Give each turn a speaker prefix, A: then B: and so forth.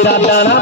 A: ਅੱਜ ਮੇਰਾ